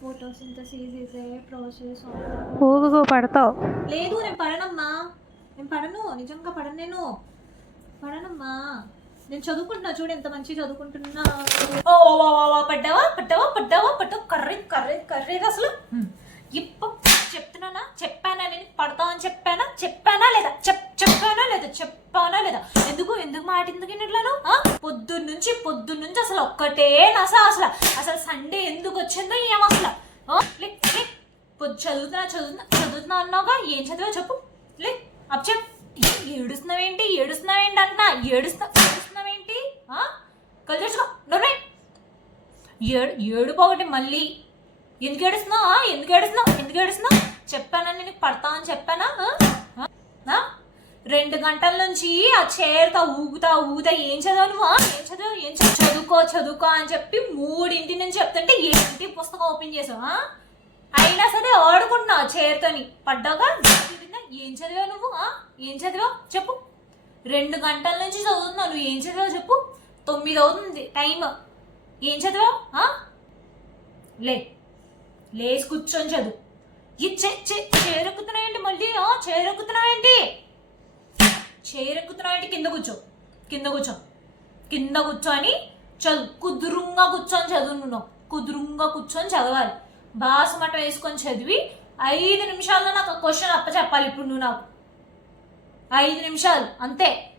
Photosynthesis is a process of ఊగు పడతావు. లేదు నేను పడనమ్మా, నేను పడను, నిజంగా పడను, నేను పడనమ్మా. నేను చదువుకుంటున్నా చూడు, ఎంత మంచిగా చదువుకుంటున్నా. ఓ పడ్డావా పడ్డావా పడ్డావా పడ్డావు, కర్రీ కర్రీ కర్రీ అసలు. ఇప్పుడు చెప్తున్నానా, చెప్పానా, నేను పడతావు అని చెప్పానా, చెప్పానా లేదా, చెప్పానా లేదా, చెప్పానా లేదా? ఎందుకు ఎందుకు మాట ఎందుకు ఇట్లను? పొద్దున్నుంచి అసలు ఒక్కటే నస. అసలు సండే ఎందుకు వచ్చిందో ఏమో అసలు. చదువుతున్నా అన్నావుగా, ఏం చదివా చెప్పు. లే అప్ చెప్. ఏడుస్తున్నావేంటి అంటున్నా, ఏడుస్తున్నావేంటి? కళ్ళు తెచ్చుకో. ఏడు పోగొట్టి మళ్ళీ ఎందుకు ఏడుస్తున్నావు? చెప్పానని నీకు పడతా అని చెప్పానా? 2 గంటల నుంచి ఆ చైర్తో ఊగుతా ఏం చదవవు నువ్వు? చదువుకో అని చెప్పి 3 నుంచి చెప్తుంటే ఏంటి పుస్తకం ఓపెన్ చేసావు? అయినా సరే ఆడుకుంటున్నావు చైర్తోని. పడ్డాగా ఏం చదివావు నువ్వు? ఏం చదివావు చెప్పు. 2 గంటల నుంచి చదువుతున్నావు, నువ్వు ఏం చదివావు చెప్పు. 9 అవుతుంది టైం, ఏం చదివావు? లేచి కూర్చొని చదువు. ఈ చేరెక్కుతున్నావేంటి మళ్ళీ? చేరెక్కుతున్నావేంటి? కింద కూర్చొని చదువు. కుదురుంగా కూర్చొని చదువు. నువ్వు కుదురుంగా కూర్చొని చదవాలి. బాసమటం వేసుకొని చదివి 5 నిమిషాల్లో నాకు క్వశ్చన్ అప్పచెప్పాలి. ఇప్పుడు నువ్వు నాకు 5 నిమిషాలు అంతే.